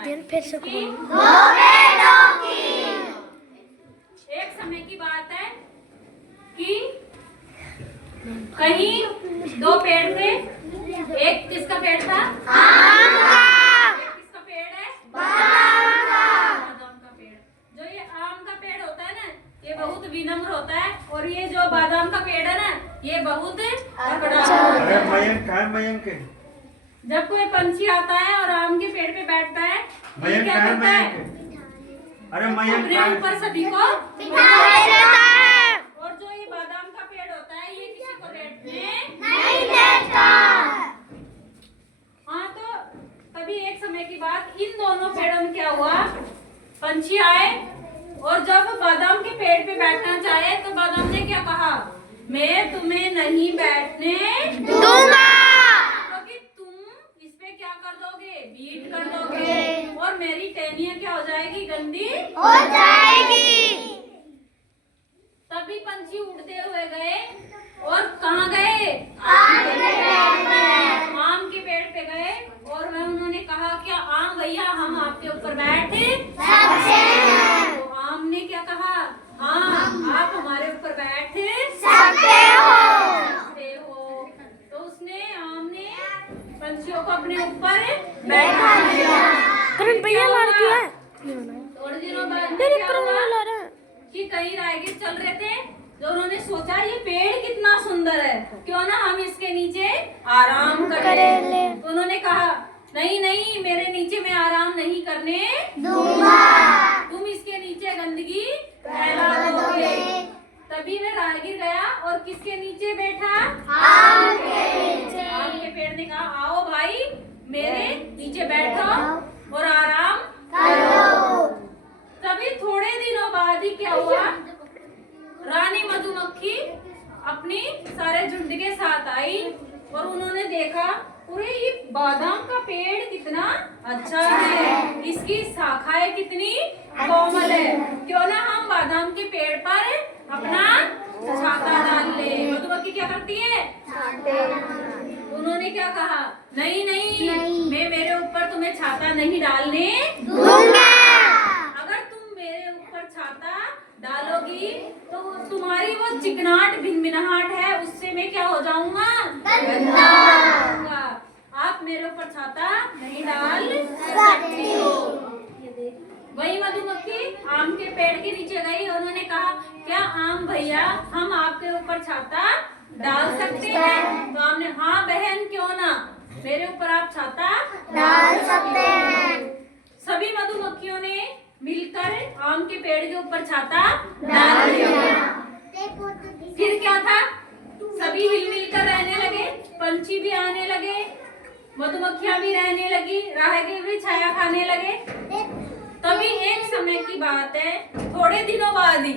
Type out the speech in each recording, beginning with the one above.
दिन फिर से एक समय की बात है कि कहीं दो पेड़ थे। एक किसका पेड़ था? आम का। एक किसका पेड़ है? बादाम का पेड़। जो ये आम का पेड़ होता है ना, ये बहुत विनम्र होता है, और ये जो बादाम का पेड़ है ना, ये बहुत बड़ा मयंक जब कोई पंछी आता है और आम के पेड़ पे बैठता है, ये क्या करता है? अरे अपने ऊपर सभी को बिठा देता है और जो ये बादाम का पेड़ होता है, ये किसी को बैठने नहीं देता। हाँ, तो तभी एक समय की बात इन दोनों पेड़ों में क्या हुआ, पंछी आए और जब बादाम के पेड़ पे बैठना चाहे तो बादाम ने क्या कहा, मैं तुम्हें नहीं बैठने दूंगा। क्योंकि तुम इस पे क्या कर दोगे, बीट कर दोगे और मेरी टहनियां क्या हो जाएगी, गंदी हो जाएगी। तभी पंछी उड़ते हुए गए और कहाँ गए, आम के पेड़ पे गए और वह उन्होंने कहा क्या आम भैया हम आपके ऊपर बैठे सकते हैं। तो आम ने क्या कहा, हाँ आप हमारे ऊपर बैठे सकते हो। तो उसने आम ने पंछियों को अपने ऊपर बैठा दिया। करण भैया लड़की है। थोड़े दिनों बाद में क्या हुआ कि कई राहगीर चल रहे थे, जो उन्होंने सोचा ये पेड़ कितना सुंदर है, क्यों ना हम इसके नीचे आराम करें। तो उन्होंने कहा नहीं नहीं, मेरे नीचे मैं आराम नहीं करने दूंगा। तुम इसके नीचे गंदगी फैला दोगे। तभी वह राहगीर गया और किसके नीचे बैठा, आम के नीचे। आम के पेड़ ने कहा आओ भाई मेरे नीचे बैठो और आराम करो। तभी थोड़े दिनों बाद ही क्या हुआ, रानी मधुमक्खी अपनी सारे झुंड के साथ आई और उन्होंने देखा अरे ये बादाम का पेड़ कितना अच्छा है, इसकी शाखाएं कितनी कोमल है, क्यों ना हम बादाम के पेड़ पर अपना छाता डाल ले। मधुमक्खी क्या करती है, उन्होंने क्या कहा, नहीं नहीं, मैं मेरे ऊपर तुम्हें छाता नहीं डालने दूंगा। अगर तुम मेरे ऊपर छाता डालोगी तो तुम्हारी वो चिकनाहट भिनभिनाहट है उससे मैं क्या हो जाऊंगा, गंदा हो जाऊंगा। आप मेरे ऊपर छाता नहीं डाल सकती हो। वही मधुमक्खी आम के पेड़ के नीचे गई, उन्होंने कहा क्या आम भैया हम आपके ऊपर छाता डाल सकते हैं? तो आम ने हाँ बहन क्यों ना, मेरे ऊपर आप छाता डाल सकते हैं। सभी मधुमक्खियों ने मिलकर आम के पेड़ के ऊपर छाता डाल दिया। फिर क्या था, सभी हिल कर रहने लगे, पंछी भी आने लगे, मधुमक्खियां भी रहने लगी, राहगीर भी छाया खाने लगे। तभी एक समय की बात है, थोड़े दिनों बाद ही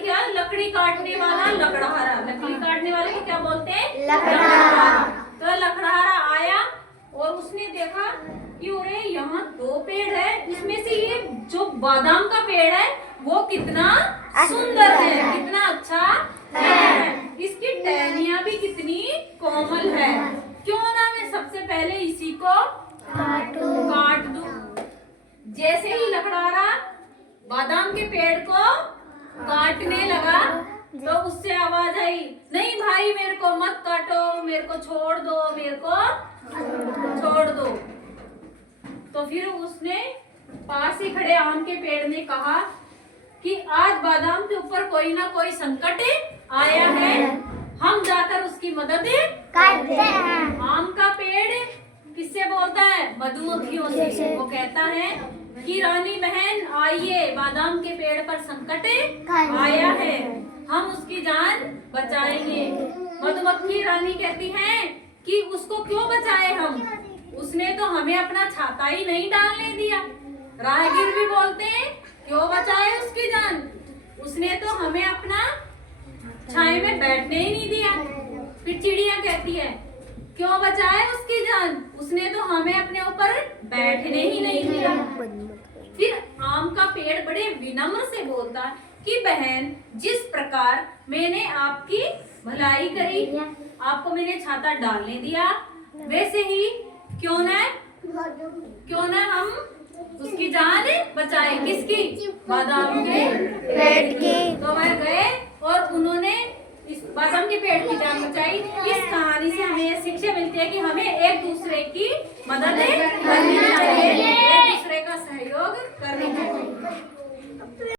क्या, लकड़ी काटने वाला लकड़हारा, लकड़ी काटने वाले को क्या बोलते हैं, लकड़हारा। तो लकड़हारा आया और उसने देखा कि अरे यहाँ दो पेड़ है, इसमें से ये जो बादाम का पेड़ है वो कितना सुंदर है, कितना अच्छा है, इसकी टहनियां भी कितनी कोमल है, क्यों ना मैं सबसे पहले इसी को काट दूं। जैसे ही लकड़हारा बादाम के पेड़ को काटने लगा तो उससे आवाज आई, नहीं भाई मेरे को मत काटो, मेरे को छोड़ दो, मेरे को छोड़ दो। तो फिर उसने पास ही खड़े आम के पेड़ ने कहा कि आज बादाम के ऊपर कोई ना कोई संकट आया है, हम जाकर उसकी मदद करते हैं। आम का पेड़ किससे बोलता है, मधुमक्खियों से। वो कहता है कि रानी बहन आइए, बादाम के पेड़ पर संकट आया है, हम उसकी जान बचाएंगे। मधुमक्खी रानी कहती है कि उसको क्यों बचाए हम, उसने तो हमें अपना छाता ही नहीं डालने दिया। राहगीर भी बोलते हैं क्यों बचाए उसकी जान, उसने तो हमें अपना छाए में बैठने ही नहीं दिया। फिर चिड़िया कहती है क्यों बचाए उसकी जान, उसने तो हमें अपने ऊपर बैठने ही नहीं दिया। फिर आम का पेड़ बड़े विनम्र से बोलता कि बहन जिस प्रकार मैंने आपकी भलाई करी, आपको मैंने छाता डालने दिया, वैसे ही क्यों न क्यों ना हम उसकी जान बचाए। किसकी? बादाम के पेड़ की। तो वह गए और उन्होंने इस बादाम के पेड़ की जान बचाई। इस कहानी से हमें ये शिक्षा मिलती है कि हमें एक दूसरे की मदद करनी चाहिए, एक दूसरे का सहयोग करना चाहिए।